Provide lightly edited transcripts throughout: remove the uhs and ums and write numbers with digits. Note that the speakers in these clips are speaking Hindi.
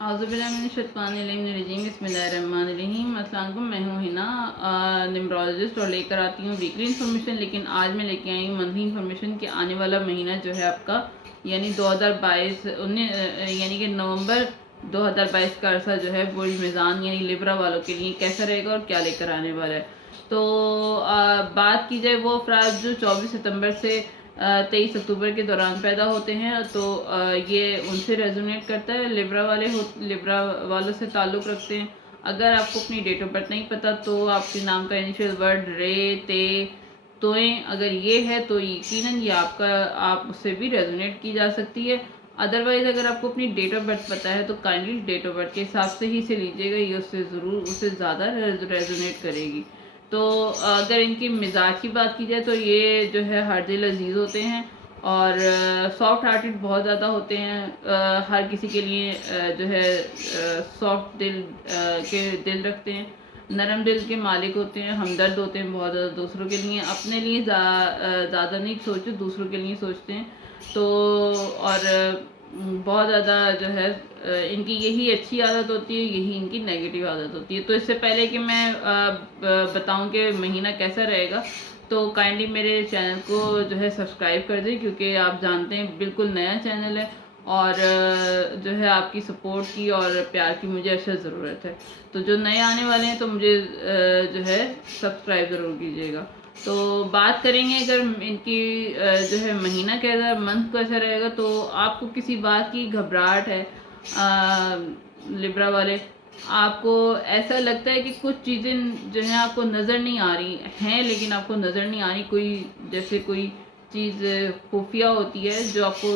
आज़ुबिल्लाहिमिनश्शैतानिर्रजीम बिस्मिल्लाहिर्रहमानिर्रहीम। अस्सलाम वालेकुम, मैं हूँ हिना न्यूमरोलॉजिस्ट और लेकर आती हूँ वीकली इन्फॉर्मेशन। लेकिन आज मैं लेके आई हूँ मंथली इन्फॉर्मेशन कि आने वाला महीना जो है आपका यानी 2022 यानी कि नवंबर 2022 का अरसा जो है बुर्ज मिज़ान यानी लिब्रा वालों के लिए कैसा रहेगा और क्या लेकर आने वाला है। तो बात की जाए वो अफराद जो 24 सितंबर से 23 अक्टूबर के दौरान पैदा होते हैं, तो ये उनसे रेजोनेट करता है। लिब्रा वालों से ताल्लुक़ रखते हैं। अगर आपको अपनी डेट ऑफ बर्थ नहीं पता तो आपके नाम का इनिशियल वर्ड रे, ते, तोए अगर ये है तो यकीनन ये आप उससे भी रेजोनेट की जा सकती है। अदरवाइज़ अगर आपको अपनी डेट ऑफ बर्थ पता है तो काइंडली डेट ऑफ बर्थ के हिसाब से ही इसे लीजिएगा, ये उससे ज़्यादा रेजोनेट करेगी। तो अगर इनकी मिजाज की बात की जाए तो ये जो है हर दिल अजीज़ होते हैं और सॉफ्ट हार्टेड बहुत ज़्यादा होते हैं। हर किसी के लिए जो है सॉफ्ट दिल के दिल रखते हैं, नरम दिल के मालिक होते हैं, हमदर्द होते हैं बहुत ज़्यादा दूसरों के लिए। अपने लिए ज़्यादा नहीं सोचते, दूसरों के लिए सोचते हैं। तो और बहुत ज़्यादा जो है इनकी यही अच्छी आदत होती है, यही इनकी नेगेटिव आदत होती है। तो इससे पहले कि मैं बताऊं कि महीना कैसा रहेगा, तो काइंडली मेरे चैनल को जो है सब्सक्राइब कर दें, क्योंकि आप जानते हैं बिल्कुल नया चैनल है और जो है आपकी सपोर्ट की और प्यार की मुझे अशद ज़रूरत है। तो जो नए आने वाले हैं तो मुझे जो है सब्सक्राइब ज़रूर कीजिएगा। तो बात करेंगे अगर इनकी जो है महीना कैसा, मंथ कैसा रहेगा, तो आपको किसी बात की घबराहट है लिब्रा वाले, आपको ऐसा लगता है कि कुछ चीज़ें जो हैं आपको नज़र नहीं आ रही हैं, लेकिन आपको नज़र नहीं आ रही, जैसे कोई चीज़ खुफिया होती है जो आपको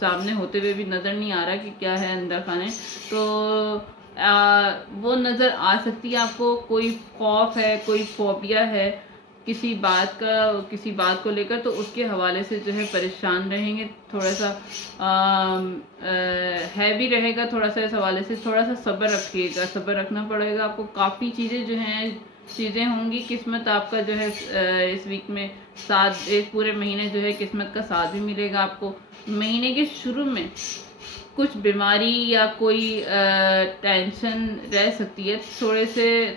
सामने होते हुए भी नज़र नहीं आ रहा कि क्या है अंदर खाने, तो वो नज़र आ सकती है आपको। कोई खौफ है, कोई फोबिया है किसी बात को लेकर, तो उसके हवाले से जो है परेशान रहेंगे, थोड़ा सा हैवी रहेगा, थोड़ा सा इस हवाले से थोड़ा सा सब्र रखिएगा, सब्र रखना पड़ेगा आपको। काफ़ी चीज़ें होंगी, किस्मत आपका जो है इस वीक में साथ, एक पूरे महीने जो है किस्मत का साथ भी मिलेगा आपको। महीने के शुरू में कुछ बीमारी या कोई टेंशन रह सकती है,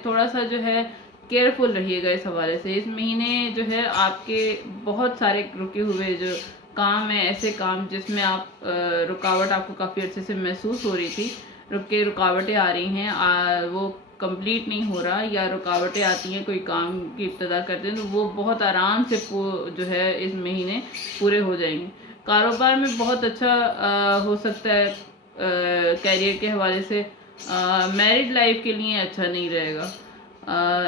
थोड़ा सा जो है केयरफुल रहिएगा इस हवाले से। इस महीने जो है आपके बहुत सारे रुके हुए जो काम है, ऐसे काम जिसमें आप रुकावट आपको काफ़ी अच्छे से महसूस हो रही थी, रुकावटें आ रही हैं, वो कंप्लीट नहीं हो रहा, या रुकावटें आती हैं कोई काम की इब्तिदा करते हैं, तो वो बहुत आराम से जो है इस महीने पूरे हो जाएंगे। कारोबार में बहुत अच्छा हो सकता है कैरियर के हवाले से। मैरिड लाइफ के लिए अच्छा नहीं रहेगा।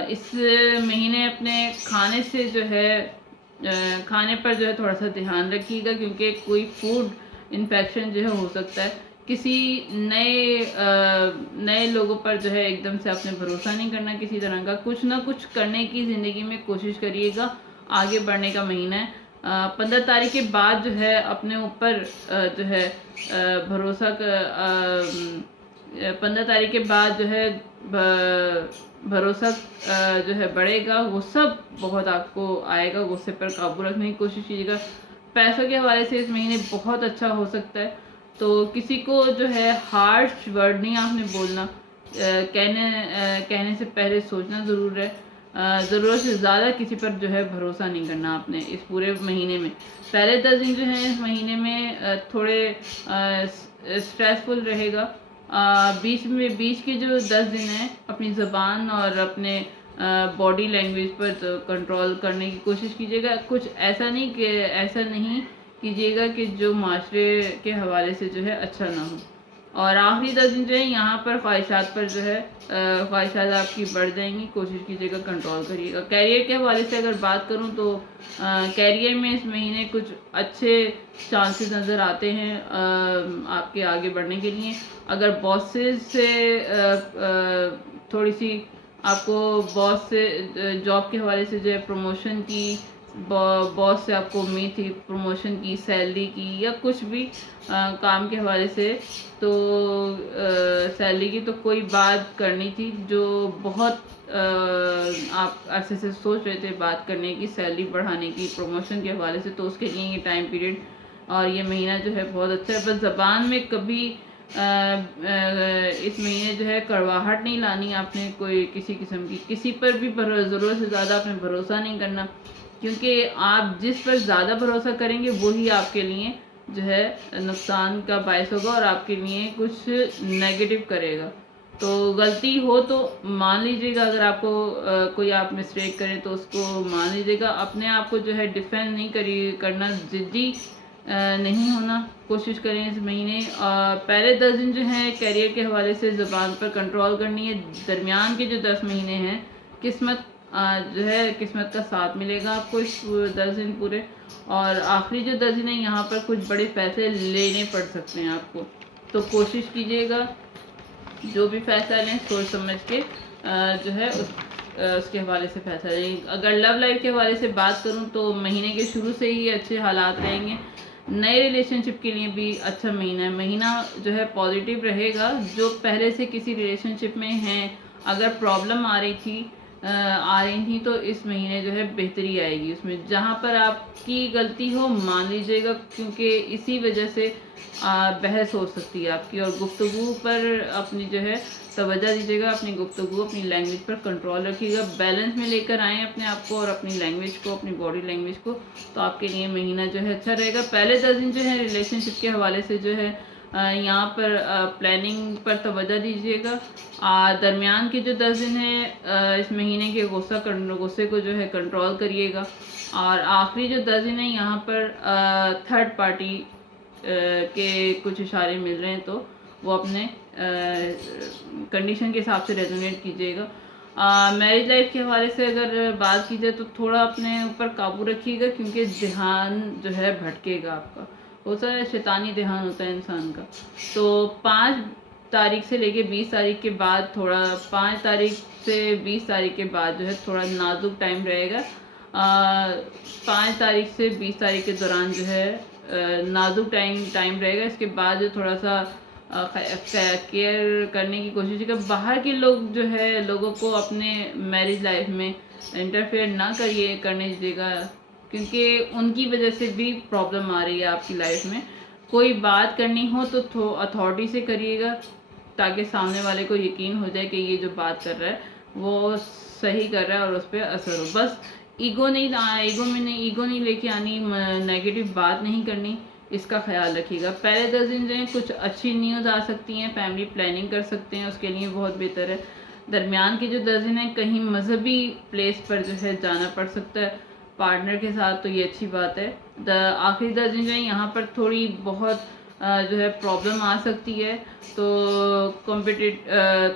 इस महीने अपने खाने से जो है खाने पर जो है थोड़ा सा ध्यान रखिएगा, क्योंकि कोई फूड इन्फेक्शन जो है हो सकता है। किसी नए लोगों पर जो है एकदम से आपने भरोसा नहीं करना किसी तरह का। कुछ ना कुछ करने की ज़िंदगी में कोशिश करिएगा, आगे बढ़ने का महीना है। 15 तारीख के बाद जो है अपने ऊपर जो है भरोसा 15 तारीख के बाद जो है भरोसा जो है बढ़ेगा, गुस्सा बहुत आपको आएगा, गुस्से पर काबू रखने की कोशिश कीजिएगा। पैसों के हवाले से इस महीने बहुत अच्छा हो सकता है, तो किसी को जो है हार्श वर्ड नहीं आपने बोलना, कहने से पहले सोचना ज़रूर है। ज़रूरत से ज़्यादा किसी पर जो है भरोसा नहीं करना आपने इस पूरे महीने में। पहले 10 दिन जो है इस महीने में थोड़े स्ट्रेसफुल रहेगा। बीच के जो 10 दिन हैं अपनी ज़बान और अपने बॉडी लैंग्वेज पर तो कंट्रोल करने की कोशिश कीजिएगा। कुछ ऐसा नहीं कीजिएगा कि जो माशरे के हवाले से जो है अच्छा ना हो। और आखिरी 10 दिन जो है यहाँ पर ख्वाहिशात पर जो है ख्वाहिशात आपकी बढ़ जाएंगी, कोशिश कीजिएगा कंट्रोल करिएगा। कैरियर के हवाले से अगर बात करूँ तो कैरियर में इस महीने कुछ अच्छे चांसेस नज़र आते हैं आपके आगे बढ़ने के लिए। अगर बॉसेस से थोड़ी सी आपको बॉस से जॉब के हवाले से जो है प्रमोशन की, बॉस से आपको उम्मीद थी प्रमोशन की, सैलरी की, या कुछ भी काम के हवाले से, तो सैलरी की तो कोई बात करनी थी जो बहुत आप अरसे से सोच रहे थे बात करने की, सैलरी बढ़ाने की, प्रमोशन के हवाले से, तो उसके लिए ये टाइम पीरियड और ये महीना जो है बहुत अच्छा है। बस ज़बान में कभी इस महीने जो है कड़वाहट नहीं लानी आपने कोई किसी किस्म की, किसी पर भी ज़रूरत से ज़्यादा आपने भरोसा नहीं करना, क्योंकि आप जिस पर ज़्यादा भरोसा करेंगे वही आपके लिए जो है नुकसान का बायस होगा और आपके लिए कुछ नेगेटिव करेगा। तो गलती हो तो मान लीजिएगा, अगर आपको कोई आप मिस्टेक करें तो उसको मान लीजिएगा, अपने आप को जो है डिफेंड नहीं करना, ज़िद्दी नहीं होना। कोशिश करें इस महीने पहले 10 दिन जो है कैरियर के हवाले से ज़ुबान पर कंट्रोल करनी है। दरमियान के जो 10 महीने हैं किस्मत जो है किस्मत का साथ मिलेगा आपको इस 10 दिन पूरे। और आखिरी जो 10 दिन है यहाँ पर कुछ बड़े फैसले लेने पड़ सकते हैं आपको, तो कोशिश कीजिएगा जो भी फैसला लें सोच समझ के जो है उसके हवाले से फैसला लें। अगर लव लाइफ के हवाले से बात करूं तो महीने के शुरू से ही अच्छे हालात रहेंगे। नए रिलेशनशिप के लिए भी अच्छा महीना है। महीना जो है पॉजिटिव रहेगा। जो पहले से किसी रिलेशनशिप में हैं, अगर प्रॉब्लम आ रही थी तो इस महीने जो है बेहतरी आएगी उसमें। जहाँ पर आपकी गलती हो मान लीजिएगा, क्योंकि इसी वजह से बहस हो सकती है आपकी। और गुफ्तगू पर अपनी जो है तवज्जो दीजिएगा, अपनी गुफ्तगू अपनी लैंग्वेज पर कंट्रोल रखिएगा। बैलेंस में लेकर आएँ अपने आप को और अपनी लैंग्वेज को, अपनी बॉडी लैंग्वेज को, तो आपके लिए महीना जो है अच्छा रहेगा। पहले 10 दिन जो है रिलेशनशिप के हवाले से जो है यहाँ पर प्लानिंग पर तवज्जो दीजिएगा। दरमियान के जो 10 दिन है इस महीने के गुस्से को जो है कंट्रोल करिएगा। और आखिरी जो 10 दिन है यहाँ पर थर्ड पार्टी के कुछ इशारे मिल रहे हैं, तो वो अपने कंडीशन के हिसाब से रेजोनेट कीजिएगा। मैरिज लाइफ के हवाले से अगर बात की जाए तो थोड़ा अपने ऊपर काबू रखिएगा, क्योंकि ध्यान जो है भटकेगा आपका। होता है शैतानी ध्यान होता है इंसान का। तो 5 तारीख से लेके 20 तारीख के बाद थोड़ा 5 तारीख से 20 तारीख के बाद जो है थोड़ा नाजुक टाइम रहेगा। 5 तारीख से 20 तारीख के दौरान जो है नाजुक टाइम रहेगा। इसके बाद जो थोड़ा सा केयर करने की कोशिश करें। बाहर के लोग जो है लोगों को अपने मैरिज लाइफ में इंटरफेयर ना करने दीजिएगा, क्योंकि उनकी वजह से भी प्रॉब्लम आ रही है आपकी लाइफ में। कोई बात करनी हो तो अथॉरिटी से करिएगा, ताकि सामने वाले को यकीन हो जाए कि ये जो बात कर रहा है वो सही कर रहा है और उस पर असर हो। बस ईगो नहीं लेके आनी, नेगेटिव बात नहीं करनी, इसका ख्याल रखिएगा। पहले 10 दिन जो है कुछ अच्छी न्यूज़ आ सकती हैं, फैमिली प्लानिंग कर सकते हैं, उसके लिए बहुत बेहतर है। दरमियान के जो 10 दिन है कहीं मजहबी प्लेस पर जो है जाना पड़ सकता है पार्टनर के साथ, तो ये अच्छी बात है। आखिरी 10 दिन जो है यहाँ पर थोड़ी बहुत जो है प्रॉब्लम आ सकती है, तो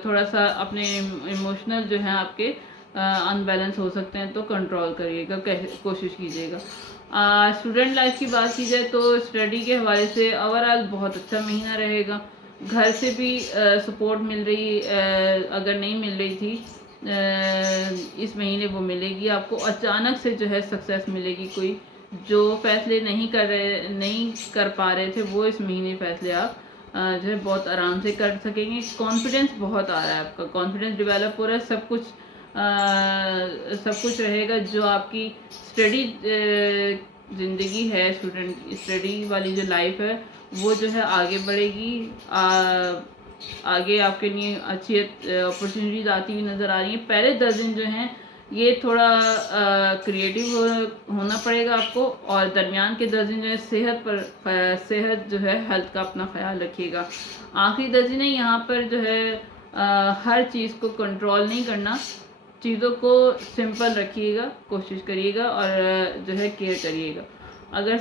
थोड़ा सा अपने इमोशनल जो है आपके अनबैलेंस हो सकते हैं, तो कंट्रोल करिएगा, कोशिश कीजिएगा। स्टूडेंट लाइफ की बात की जाए तो स्टडी के हवाले से ओवरऑल बहुत अच्छा महीना रहेगा। घर से भी सपोर्ट मिल रही, अगर नहीं मिल रही थी इस महीने वो मिलेगी आपको। अचानक से जो है सक्सेस मिलेगी। कोई जो फैसले नहीं कर पा रहे थे वो इस महीने फैसले आप जो है बहुत आराम से कर सकेंगे। कॉन्फिडेंस बहुत आ रहा है, आपका कॉन्फिडेंस डेवलप हो रहा है। सब कुछ रहेगा। जो आपकी स्टडी ज़िंदगी है, स्टूडेंट स्टडी वाली जो लाइफ है वो जो है आगे बढ़ेगी। आगे आपके लिए अच्छी अपॉर्चुनिटीज़ आती हुई नज़र आ रही हैं। पहले 10 दिन जो हैं ये थोड़ा क्रिएटिव होना पड़ेगा आपको। और दरमियान के 10 दिन जो है सेहत जो है हेल्थ का अपना ख्याल रखिएगा। आखिरी 10 दिन है यहाँ पर जो है हर चीज़ को कंट्रोल नहीं करना, चीज़ों को सिंपल रखिएगा, कोशिश करिएगा और जो है केयर करिएगा। अगर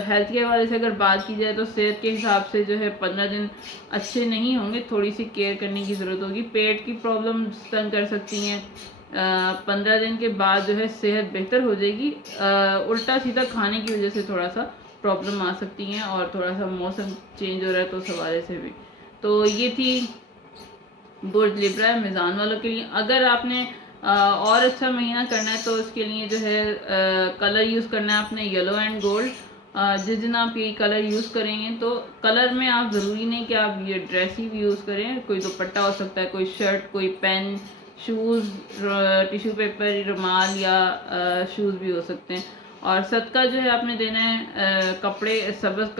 हेल्थ के हवाले से अगर बात की जाए तो सेहत के हिसाब से जो है 15 दिन अच्छे नहीं होंगे, थोड़ी सी केयर करने की ज़रूरत होगी। पेट की प्रॉब्लम तंग कर सकती हैं। 15 दिन के बाद जो है सेहत बेहतर हो जाएगी। उल्टा सीधा खाने की वजह से थोड़ा सा प्रॉब्लम आ सकती हैं, और थोड़ा सा मौसम चेंज हो रहा है तो उस हवाले से भी। तो ये थी बुर्ज लिब्रा मिज़ान वालों के लिए। अगर आपने और अच्छा महीना करना है तो उसके लिए जो है कलर यूज़ करना है आपने येलो एंड गोल्ड। जिस दिन आप ये कलर यूज़ करेंगे तो कलर में आप ज़रूरी नहीं कि आप ये ड्रेस ही यूज़ करें, कोई दुपट्टा हो सकता है, कोई शर्ट, कोई पेन, शूज़, टिश्यू पेपर, रुमाल या शूज़ भी हो सकते हैं। और सदका जो है आपने देना है कपड़े सब्ज़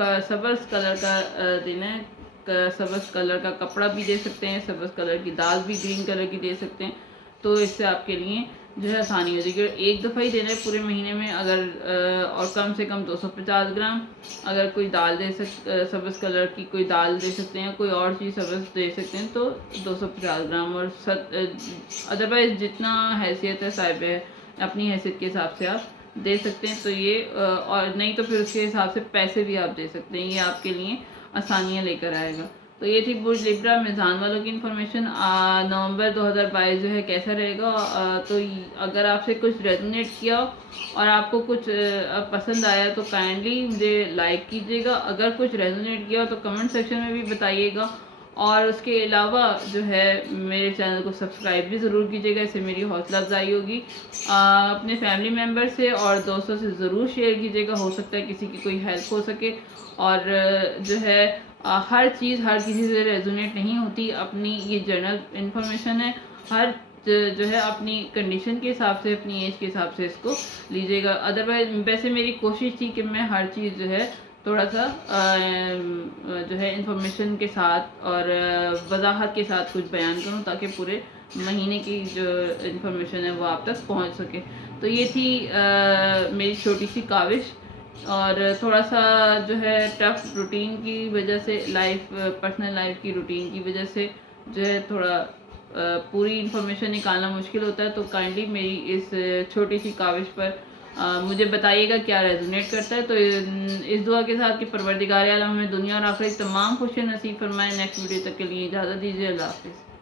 कलर का देना है। सब्ज़ कलर का कपड़ा भी दे सकते हैं, सब्ज़ कलर की दाल भी ग्रीन कलर की दे सकते हैं। तो इससे आपके लिए जो है आसानी हो जाएगी। एक दफ़ा ही देना है पूरे महीने में, अगर और कम से कम 250 ग्राम अगर कोई दाल सब्ज़ कलर की कोई दाल दे सकते हैं, कोई और चीज़ सब्ज़ दे सकते हैं तो 250 ग्राम। और अदरवाइज़ जितना हैसियत है साहिब है अपनी हैसियत के हिसाब से आप दे सकते हैं। तो ये और नहीं तो फिर उसके हिसाब से पैसे भी आप दे सकते हैं, ये आपके लिए आसानियाँ लेकर आएगा। तो ये थी बुर्ज लिब्रा मेज़ान वालों की इन्फॉर्मेशन। नवंबर 2022 जो है कैसा रहेगा। तो अगर आपसे कुछ रेजोनेट किया और आपको कुछ पसंद आया तो काइंडली मुझे लाइक कीजिएगा। अगर कुछ रेजोनेट किया तो कमेंट सेक्शन में भी बताइएगा। और उसके अलावा जो है मेरे चैनल को सब्सक्राइब भी ज़रूर कीजिएगा, इससे मेरी हौसला अफजाई होगी। अपने फैमिली मेम्बर से और दोस्तों से ज़रूर शेयर कीजिएगा, हो सकता है किसी की कोई हेल्प हो सके। और जो है हर चीज़ हर किसी से रेजोनेट नहीं होती। अपनी ये जनरल इन्फॉर्मेशन है, हर जो है अपनी कंडीशन के हिसाब से अपनी एज के हिसाब से इसको लीजिएगा। अदरवाइज वैसे मेरी कोशिश थी कि मैं हर चीज़ जो है थोड़ा सा जो है इन्फॉर्मेशन के साथ और वजाहत के साथ कुछ बयान करूं ताकि पूरे महीने की जो इन्फॉर्मेशन है वो आप तक पहुंच सके। तो ये थी मेरी छोटी सी काविश। और थोड़ा सा जो है टफ रूटीन की वजह से पर्सनल लाइफ की रूटीन की वजह से जो है थोड़ा पूरी इन्फॉर्मेशन निकालना मुश्किल होता है। तो काइंडली मेरी इस छोटी सी काविश पर मुझे बताइएगा क्या रेजोनेट करता है। तो इस दुआ के साथ कि परवरदिगार आलम हमें दुनिया और आखिरत तमाम खुशियाँ नसीब फरमाए। नेक्स्ट वीडियो तक के लिए इजाज़त दीजिए। अल्लाह हाफिज़।